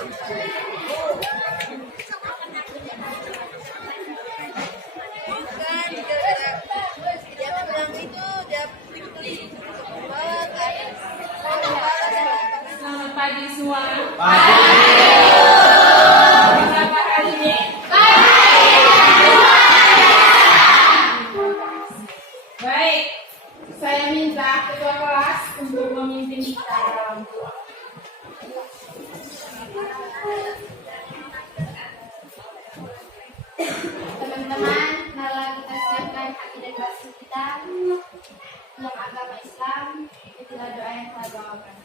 Selamat pagi semua. Baik, saya minta ketua kelas untuk memimpin kita dalam doa. Teman-teman, marilah kita siapkan hati dan batin kita yang agama Islam. Itulah doa yang telah bawakan.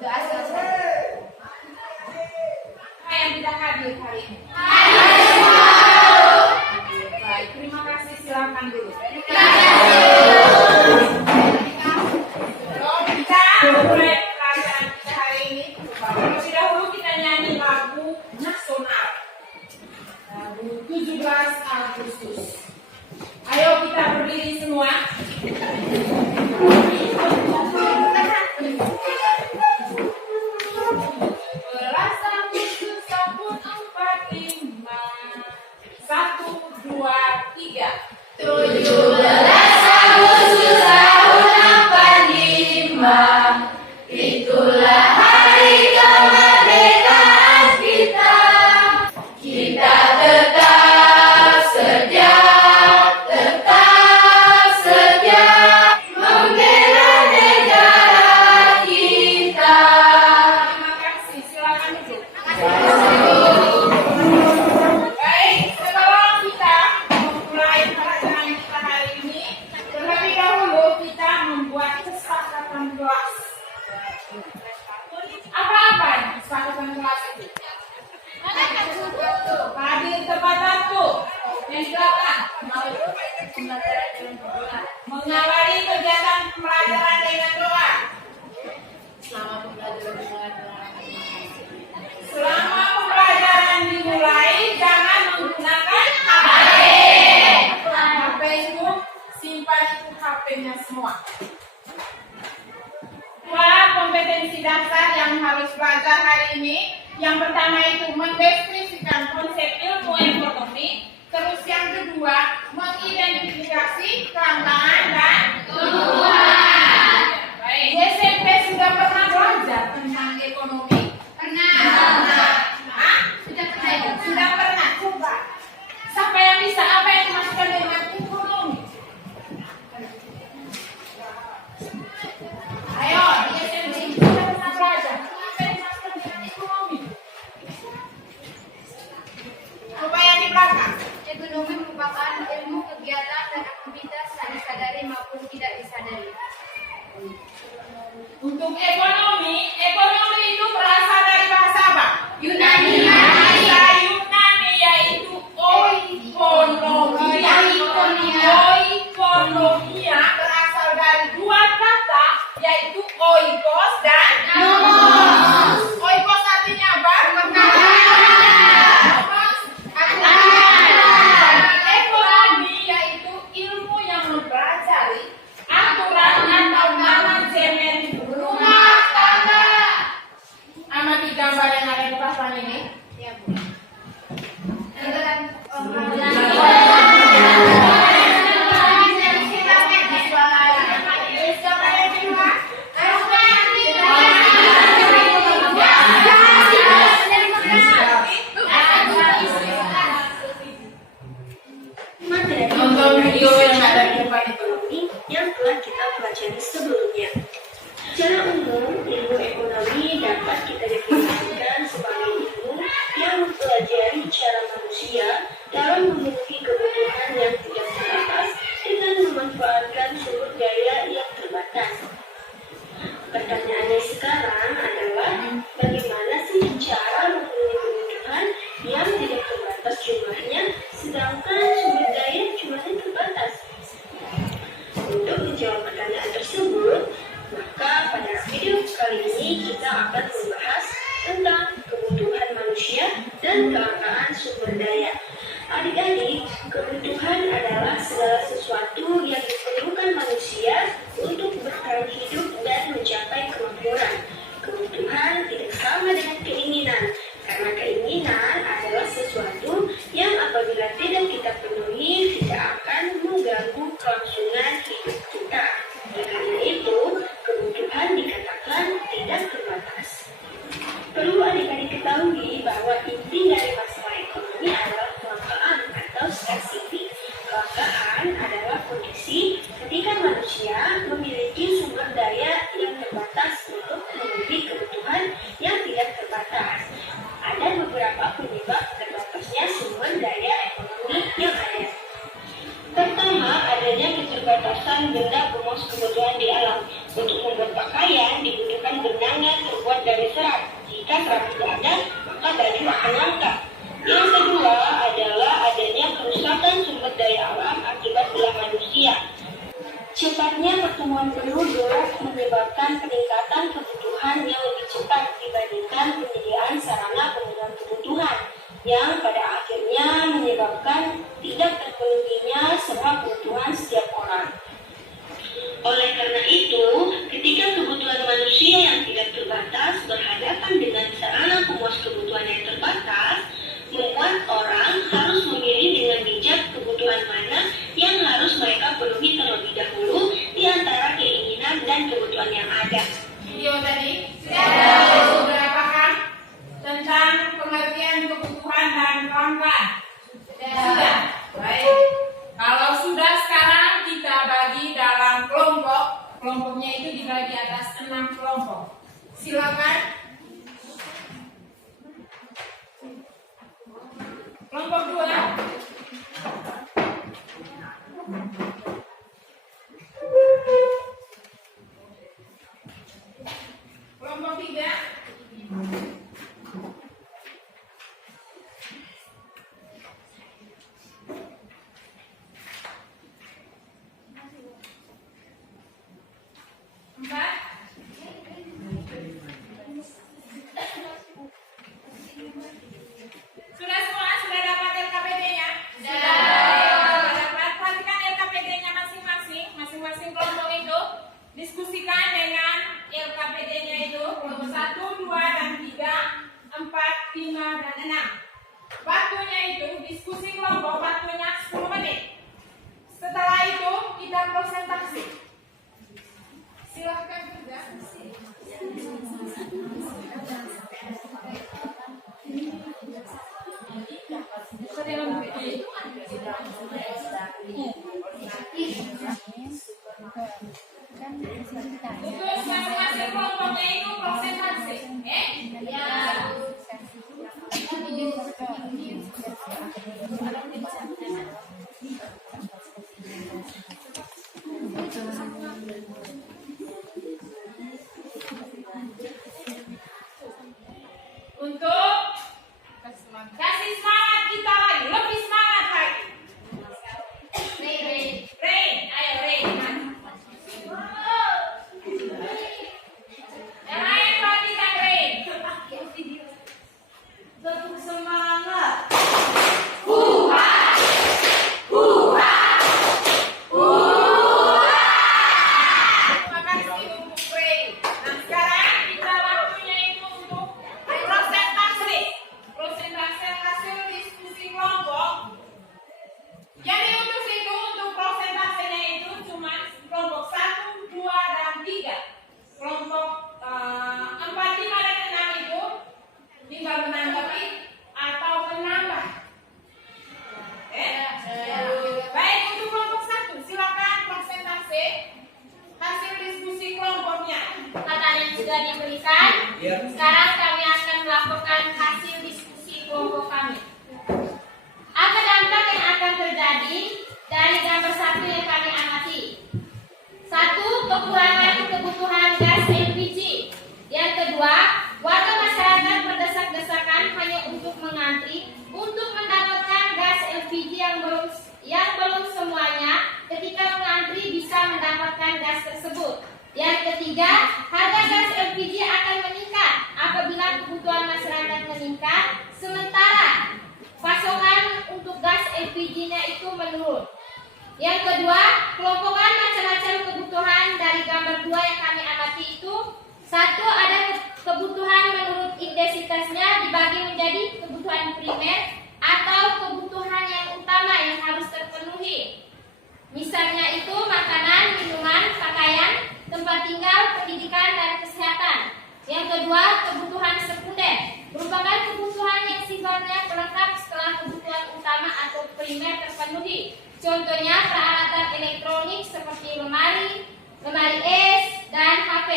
Doa selesai. Siapa yang tidak hadir hari ini? Baik, terima kasih. Silakan dulu. Kita mulai pelajaran kita hari ini. Terlebih dahulu kita nyanyi lagu nasional. Lagu 17 Agustus. Ayo kita berdiri semua. Mengawali kegiatan pembelajaran dengan doa. Selama pembelajaran dimulai, jangan menggunakan HP. HP itu simpan itu HP-nya semua. Dua kompetensi dasar yang harus belajar hari ini. Yang pertama itu mendeskripsikan konsep ilmu ekonomi. Terus yang kedua, mengidentifikasi kerangkaan dan kebutuhan. Baik, di SMP sudah pernah belajar tentang ekonomi? Pernah. Sudah pernah. Coba. Siapa yang bisa apa yang dimaksudkan dengan ekonomi? Ayo, di SMP sudah pernah belajar apa yang dimaksudkan dengan ekonomi? Coba yang di belakang. Ekonomi merupakan ilmu kegiatan dan aktivitas yang disadari maupun tidak disadari. Untuk ekonomi itu berasal dari bahasa apa? Yunani. Bahasa Yunani yaitu oikonomia. Oikonomia berasal dari dua kata yaitu oikos dan nomos. Oikos artinya apa? Ekonomi yaitu ilmu yang mempelajari aturan atau manajemen rumah tangga. Amati gambar yang ada di papan ini. Ya, Bu. Nonton video yang ada di depan itu. Yang telah kita pelajari sebelumnya. Secara umum, ilmu ekonomi dapat kita definisikan sebagai ilmu yang mempelajari cara manusia dalam memenuhi kebutuhan yang tidak terbatas dengan memanfaatkan sumber daya yang terbatas. Pertanyaannya sekarang adalah bagaimana sih cara memenuhi kebutuhan yang tidak terbatas jumlahnya, sedangkan sumber daya jumlahnya terbatas? Untuk menjawab pertanyaan tersebut, maka pada video kali ini kita akan membahas tentang kebutuhan manusia dan kelangkaan sumber daya. Adik-adik, kebutuhan adalah segala fasilitas rapi ada, maka baju akan langka. Yang kedua adalah adanya kerusakan sumber daya alam akibat ulah manusia. Cepatnya pertumbuhan penduduk menyebabkan peningkatan kebutuhan yang lebih cepat dibandingkan penyediaan sarana pemenuhan kebutuhan, yang pada akhirnya menyebabkan tidak terpenuhinya semua kebutuhan setiap orang. Oleh karena itu, ketika kebutuhan manusia yang tidak terbatas berhadapan dengan sarana pemuas kebutuhan yang terbatas, membuat orang harus memilih dengan bijak kebutuhan mana yang harus mereka penuhi terlebih dahulu di antara keinginan dan kebutuhan yang ada. Video tadi sudah paham tentang pengertian kebutuhan dan kawan-kawan? Sudah. Baik. Kalau sudah, sekarang kita bagi dalam kelompok. Kelompoknya itu dibagi atas 6 kelompok. Silakan. Kelompok 2. Kelompok 3. Sudah semua? Sudah dapat LKPD-nya? Sudah dapat. Perhatikan LKPD-nya masing-masing kelompok itu. Diskusikan dengan LKPD-nya itu. Kelompok 1, 2, dan 3, 4, 5, dan 6. Waktunya itu, diskusi kelompok, waktunya 10 menit. Setelah itu, kita presentasi. Silahkan juga. Untuk masing-masing kelompoknya itu presentasi. Untuk kasih semangat kita lagi, lebih semangat lagi. Rain, ayo Rain. Yang lain perhatikan Rain. Tetap semangat. Terima kasih untuk Rain. Nah sekarang kita waktunya itu untuk presentasi hasil diskusi kelompok. Yang diutus itu untuk presentasinya itu cuma kelompok 1, 2, dan 3. Kelompok 4, 5, dan 6 itu tinggal menanggapi atau menambah. Baik, untuk kelompok 1 silakan presentasi hasil diskusi kelompoknya. Yang sudah diberikan. Sekarang kami akan melaporkan hasil diskusi kelompok kami. Apa dampak yang akan terjadi dari gambar 1 yang kami amati? 1. Pengurangan kebutuhan gas LPG. Yang kedua, warga masyarakat berdesak-desakan hanya untuk mengantri untuk mendapatkan gas LPG yang belum semuanya ketika mengantri bisa mendapatkan gas tersebut. Yang ketiga, harga gas LPG akan meningkat apabila kebutuhan masyarakat meningkat, sementara pasokan untuk gas LPG-nya itu menurun. Yang kedua, kelompokan macam-macam kebutuhan dari gambar 2 yang kami amati itu. 1. Ada kebutuhan menurut intensitasnya dibagi menjadi kebutuhan primer atau kebutuhan yang utama yang harus terpenuhi. Misalnya itu makanan, minuman, pakaian, tempat tinggal, pendidikan, dan kesehatan. Yang kedua, kebutuhan sekunder merupakan kebutuhan yang sifatnya pelengkap setelah kebutuhan utama atau primer terpenuhi. Contohnya peralatan elektronik seperti lemari es, dan HP.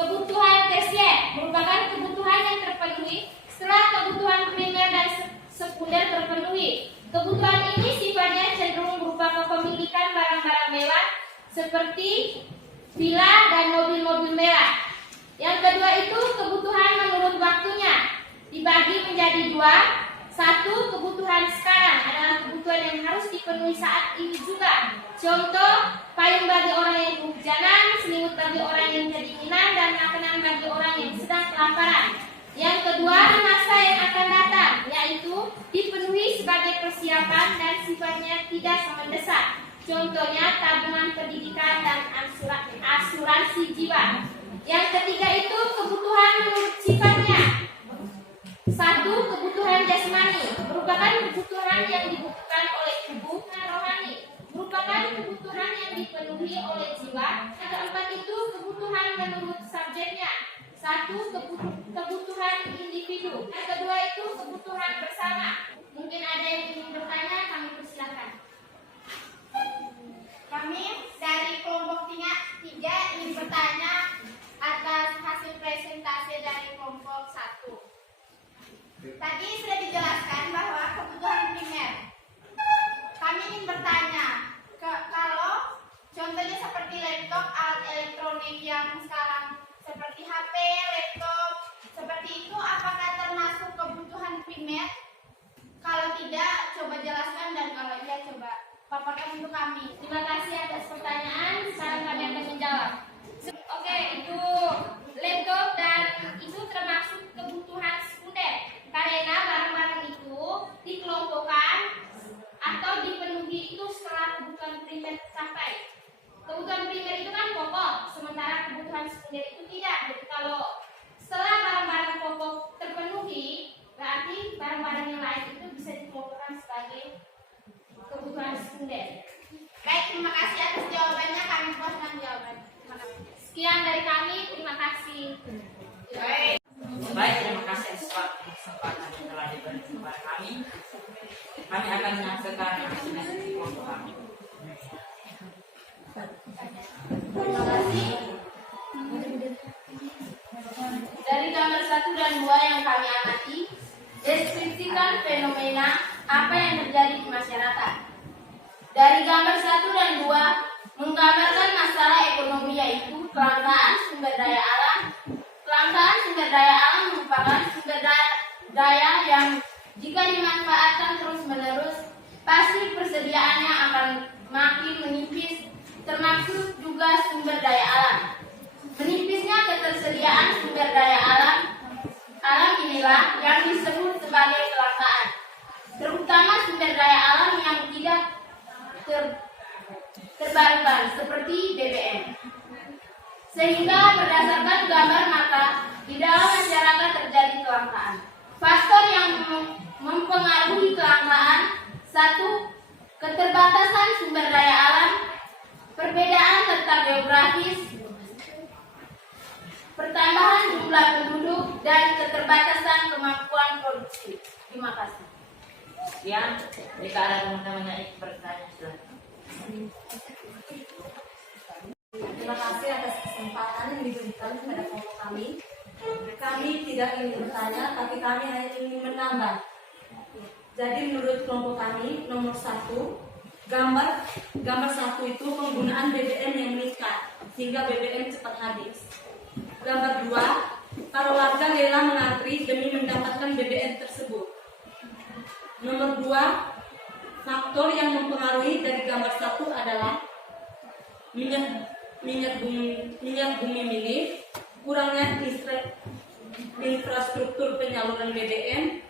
Kebutuhan tersier merupakan kebutuhan yang terpenuhi setelah kebutuhan primer dan sekunder terpenuhi. Kebutuhan ini sifatnya cenderung berupa kepemilikan barang-barang mewah seperti villa dan mobil-mobil mewah. Yang kedua itu kebutuhan menurut waktunya. dipenuhi saat ini juga. Contoh, payung bagi orang yang kehujanan, selimut bagi orang yang kedinginan, dan makanan bagi orang yang sedang kelaparan. Yang kedua, masa yang akan datang, yaitu dipenuhi sebagai persiapan dan sifatnya tidak mendesak. Contohnya tabungan pendidikan dan asuransi jiwa. Yang ketiga itu kebutuhan menurut sifatnya. Satu, kebutuhan jasmani merupakan kebutuhan yang dibutuhkan oleh tubuh dan rohani, merupakan kebutuhan yang dipenuhi oleh jiwa. Yang keempat itu kebutuhan menurut subjeknya. Satu, kebutuhan individu. Yang kedua itu kebutuhan bersama. Mungkin ada yang ingin bertanya, kami persilakan. Kami dari kelompok 3 ingin bertanya atas hasil presentasi dari kelompok 1. Tadi sudah dijelaskan bahwa kebutuhan primer. Kami ingin bertanya, kalau contohnya seperti laptop, alat elektronik yang sekarang seperti HP, laptop, seperti itu apakah termasuk kebutuhan primer? Kalau tidak, coba jelaskan, dan kalau iya coba paparkan untuk kami. Terima kasih atas pertanyaan. Sekarang kami akan menjawab. Oke, itu laptop dan itu termasuk kebutuhan sekunder karena barang-barang itu dikelompokkan atau dipenuhi itu setelah kebutuhan primer tercapai. Kebutuhan primer itu kan pokok, sementara kebutuhan sekunder itu tidak. Jadi kalau setelah barang-barang pokok terpenuhi, berarti barang-barang yang lain itu bisa dikelompokkan sebagai kebutuhan sekunder. Baik, terima kasih atas jawabannya. Kami puas dengan jawabannya. Terima kasih. Sekian dari kami, terima kasih. Baik, terima kasih atas kesempatan yang telah diberikan kepada kami. Kami akan menyaksikan hasil kelompok kami. Terima kasih. Dari gambar 1 dan 2 yang kami amati, deskripsikan fenomena apa yang terjadi di masyarakat. Dari gambar 1 dan 2 menggambarkan masalah ekonomi, yaitu kelangkaan sumber daya alam. Kelangkaan sumber daya alam merupakan sumber daya yang jika dimanfaatkan terus-menerus, pasti persediaannya akan makin menipis, termasuk juga sumber daya alam. Menipisnya ketersediaan sumber daya alam inilah yang disebut sebagai kelangkaan, terutama sumber daya alam yang tidak terbarukan seperti BBM. Sehingga berdasarkan gambar maka di dalam masyarakat terjadi kelangkaan. Faktor yang mempengaruhi kelangkaan: 1. Keterbatasan sumber daya alam, perbedaan letak geografis, pertambahan jumlah penduduk, dan keterbatasan kemampuan produksi. Terima kasih. Sekian, jika ada teman-teman yang ingin bertanya, silakan. Terima kasih atas kesempatan yang diberikan kepada kelompok kami. Kami tidak ingin bertanya, tapi kami hanya ingin menambah. Jadi menurut kelompok kami, nomor 1, gambar 1 itu penggunaan BBM yang meningkat sehingga BBM cepat habis. Gambar 2, para warga rela mengantri demi mendapatkan BBM tersebut. Nomor 2, faktor yang mempengaruhi dari gambar 1 adalah minyak bumi minim, kurangnya infrastruktur penyaluran BBM,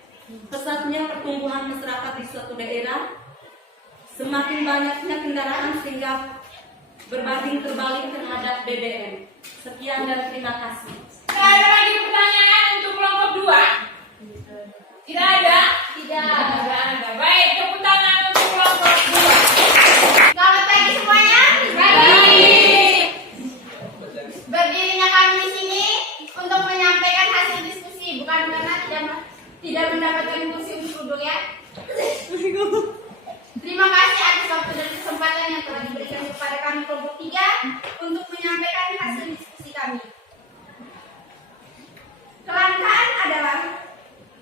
pesatnya pertumbuhan masyarakat di suatu daerah, semakin banyaknya kendaraan sehingga berbanding terbalik terhadap BBM. Sekian dan terima kasih. Tidak ada lagi pertanyaan untuk kelompok 2? Tidak ada? Tidak. Ada. Baik, tepuk tangan untuk kelompok 2. Selamat pagi semuanya. Berdirinya kami di sini untuk menyampaikan hasil diskusi, bukan karena tidak mendapatkan kursi untuk duduk ya. Terima kasih atas waktu dan kesempatan yang telah diberikan kepada kami kelompok 3 untuk menyampaikan hasil diskusi kami. Kelangkaan adalah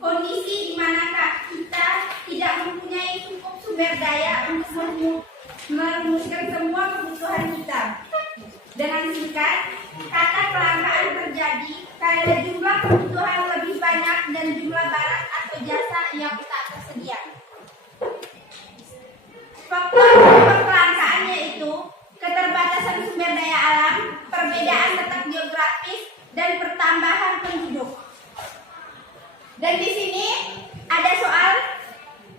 kondisi di manakah kita tidak mempunyai cukup sumber daya untuk merumuskan semua kebutuhan kita. Dengan singkat, kata kelangkaan terjadi karena jumlah kebutuhan lebih banyak dan jumlah barang atau jasa yang tak tersedia. Faktor Dan di sini ada soal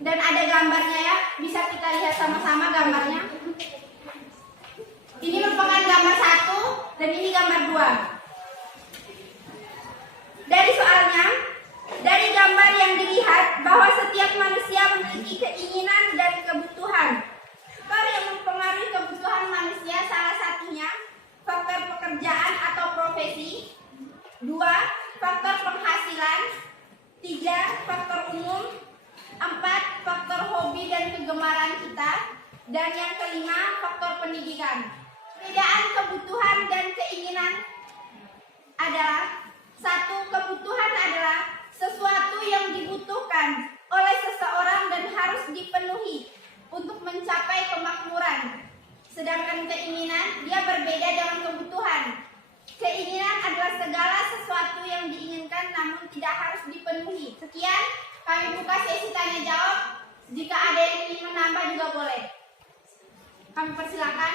dan ada gambarnya ya. Bisa kita lihat sama-sama gambarnya. Ini merupakan gambar 1 dan ini gambar 2. Dari soalnya, dari gambar yang dilihat bahwa setiap manusia memiliki keinginan dan kebutuhan. Faktor yang mempengaruhi kebutuhan manusia salah satunya faktor pekerjaan atau profesi. 2. Faktor penghasilan. 3. Faktor umum. 4. Faktor hobi dan kegemaran kita. Dan yang kelima, faktor pendidikan. Perbedaan kebutuhan dan keinginan adalah: 1. Kebutuhan adalah sesuatu yang dibutuhkan oleh seseorang dan harus dipenuhi untuk mencapai kemakmuran. Sedangkan keinginan, dia berbeda dengan kebutuhan. Keinginan adalah segala sesuatu yang diinginkan namun tidak harus dipenuhi. Sekian, kami buka sesi tanya jawab. Jika ada yang ingin menambah juga boleh. Kami persilakan.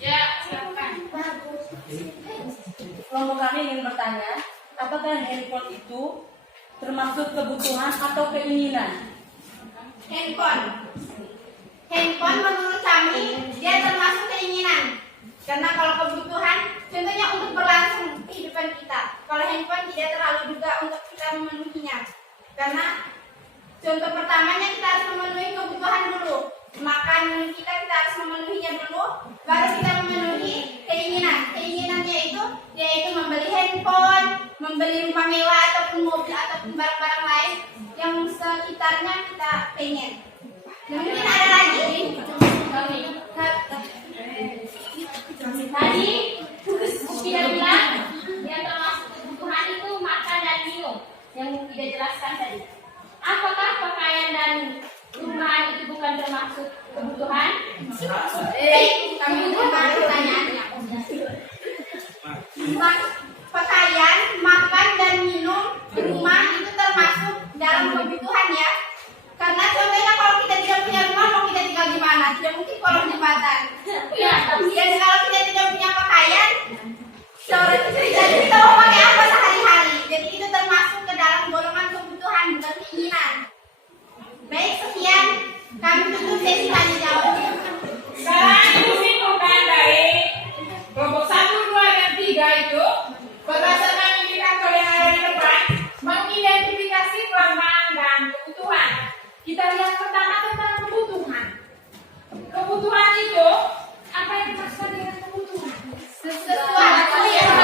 Ya, silakan. Kelompok kami ingin bertanya, apakah handphone itu termasuk kebutuhan atau keinginan? Handphone menurut kami dia termasuk keinginan. Karena kalau kebutuhan, contohnya untuk berlangsung kehidupan kita. Kalau handphone tidak terlalu juga untuk kita memenuhinya. Karena contoh pertamanya kita harus memenuhi kebutuhan dulu. Makan kita harus memenuhinya dulu, baru kita memenuhi keinginan. Keinginannya yaitu membeli handphone, membeli rumah mewah ataupun mobil ataupun barang-barang lain yang sekitarnya kita pengen. Dan mungkin ada lagi. Tadi tidak bilang yang termasuk kebutuhan itu makan dan minum yang tidak jelaskan tadi. Apakah pakaian dan rumahan itu bukan termasuk kebutuhan? Kami kembali pertanyaannya. Pakaian, makan dan minum, rumah itu termasuk dalam kebutuhan ya. Karena contohnya kalau kita tidak punya rumah, mau kita tinggal di mana? Tidak mungkin kolong jembatan. Dan kalau kita tidak punya pakaian, seorang jadi kita mau pakai apa sehari-hari. Jadi itu termasuk ke dalam golongan kebutuhan, bukan keinginan. Baik, sekian. Kami tutup sesi tanya jawab. Sekarang Ibu simpulkan dari kelompok 1, 2, dan 3 itu berdasarkan indikator yang ada di depan mengidentifikasi kelemahan dan kebutuhan. Kita lihat pertama tentang kebutuhan. Kebutuhan itu apa yang dimaksud dengan kebutuhan? Sesuatu yang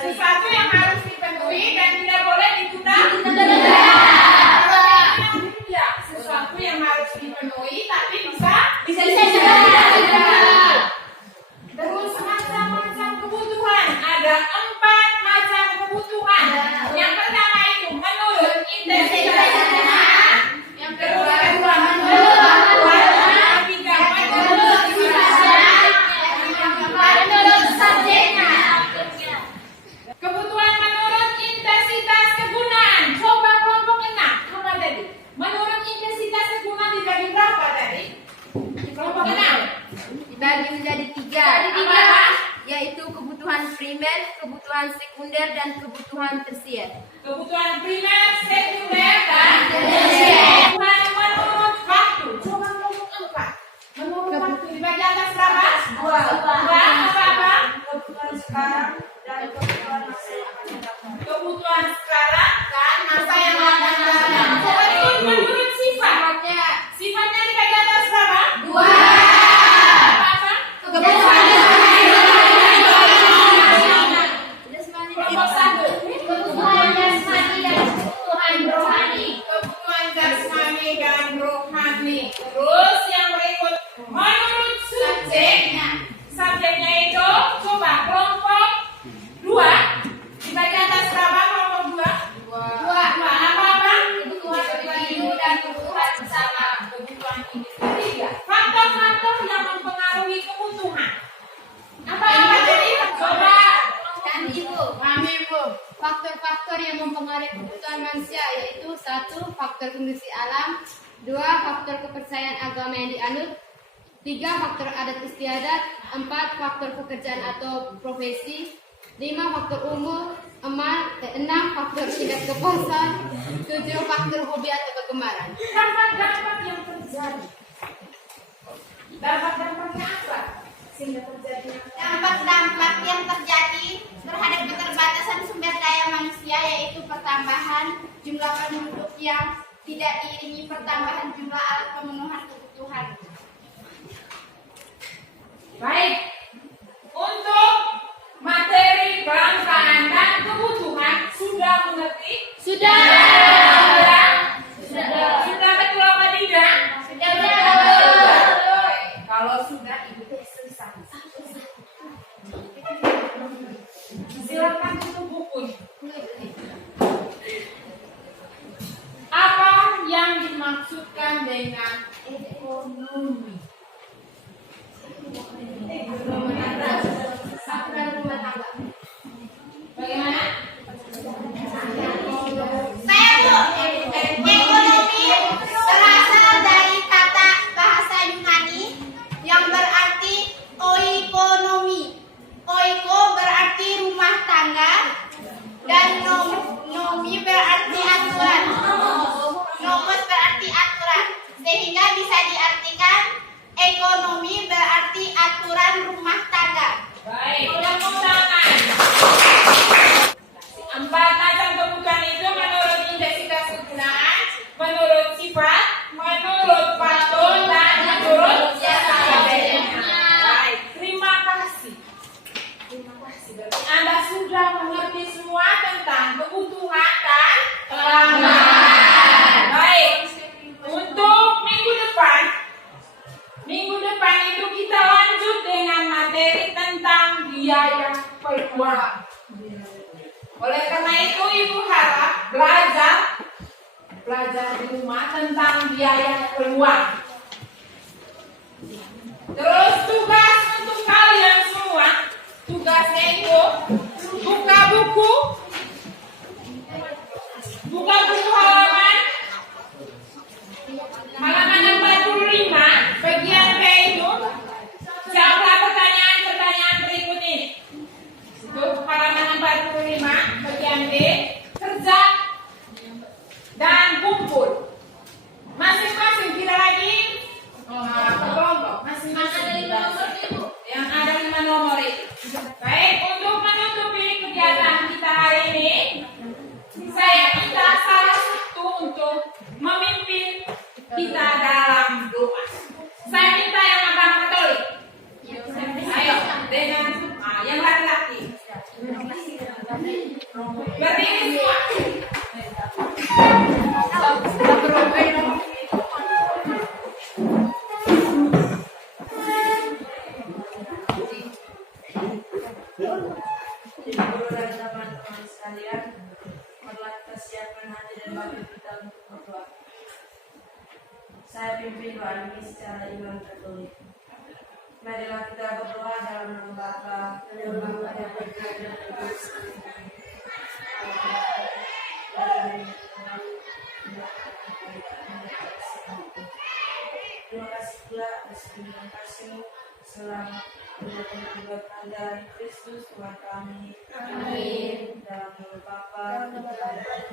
Sesuatu yang harus dipenuhi dan tidak boleh ditunda. Ya, sesuatu yang harus dipenuhi tapi bisa Terus macam-macam kebutuhan. Ada 4 macam kebutuhan. Yang pertama itu menurut intensitas. Yang kedua menurut warna. Ketiga menurut sifatnya. Yang keempat menurut subjeknya. Kebutuhan menurut intensitas kegunaan. Coba kelompok 6. Apa tadi? Menurut intensitas kegunaan dibagi berapa tadi? Kelompok 6. Dibagi menjadi 3, Apa? yaitu kebutuhan primer, kebutuhan sekunder, dan kebutuhan tersier. Kebutuhan primer, sekunder, dan tersier. Kebutuhan menurut waktu. Coba kelompok 4. Menurut waktu dibagi atas berapa? 2. Apa-apa? Kebutuhan sekarang dan kebutuhan masa yang akan datang. Kebutuhan sekarang dan masa yang akan datang. Coba itu menurut sifat. Sifatnya dibagi atas berapa? 2. Apa-apa? Kebutuhan kelompok 1. Kebutuhan jasmani dan kebutuhan rohani. Kebutuhan jasmani dan rohani. Terus yang berikut menurut subjeknya. Subjeknya itu coba kelompok 2 dibagi atas berapa kelompok 2? 2. Apa-apa? Kebutuhan individu dan kebutuhan bersama. Kebutuhan individu. 3. Faktor-faktor yang mempengaruhi kebutuhan. Apa-apa tadi? Coba. Dan Ibu, Kami Bu. faktor-faktor yang mempengaruhi kebutuhan manusia yaitu 1. Faktor kondisi alam, 2. Faktor kepercayaan agama yang dianut, 3. Faktor adat istiadat, 4. Faktor pekerjaan atau profesi, 5 faktor umur, 6 faktor tingkat kepuasan, 7 faktor hobi atau kegemaran. Dampak-dampak yang terjadi. Dampak-dampaknya apa? Sehingga terjadinya Dampak-dampak yang terjadi terhadap keterbatasan sumber daya manusia yaitu pertambahan jumlah penduduk yang tidak diiringi pertambahan jumlah alat pemenuhan kebutuhan. baik. Untuk materi kelangkaan dan kebutuhan sudah mengerti? Sudah. Sudah betul apa tidak? Sudah. Kalau sudah ibu teh selesai. Silakan tutup bukunya. Apa yang dimaksudkan dengan ekonomi? Bagaimana? Saya Bu, ekonomi berasal dari kata bahasa Yunani yang berarti oikonomi. Oiko berarti rumah tangga dan nomi berarti aturan. Nomos berarti aturan. Sehingga bisa diartikan ekonomi berarti aturan rumah tangga. Baik, tepuk tangan. 4 macam kebutuhan itu menurut intensitas kegunaan, menurut sifat, menurut faktor, dan menurut jasa kerjanya. Baik, terima kasih. Terima kasih. Berarti Anda sudah mengerti semua tentang kebutuhan dan kelangkaan. Baik, untuk minggu depan itu kita lanjut dengan materi tentang biaya peluang. Oleh karena itu ibu harap belajar di rumah tentang biaya peluang. Terus tugas untuk kalian semua, tugasnya itu buka buku halaman 45 bagian B itu. Jawablah pertanyaan berikut ini. Itu halaman 45 bagian B, kerja dan kumpul. Masing-masing tidak lagi kelompok. Masing-masing yang ada 5 nomor itu. Baik, untuk menutupi kegiatan kita hari ini, saya minta salah satu untuk memimpin kita dalam doa. Saya minta yang agama Katolik. Ayo, dengan yang laki-laki. Berdiri semua. Ibu dan teman-teman sekalian, marilah kita siapkan hati dan batin kita untuk berdoa. Saya pimpin doa ini secara iman Katolik. Marilah kita berdoa dalam nama Bapa dan Bapa yang berkata dan berkata. Terima kasih pula atas pemberian kasih-Mu selama buat Anda Kristus Tuhan kami. Amin. Dalam nama Bapa dan Bapa dan Bapa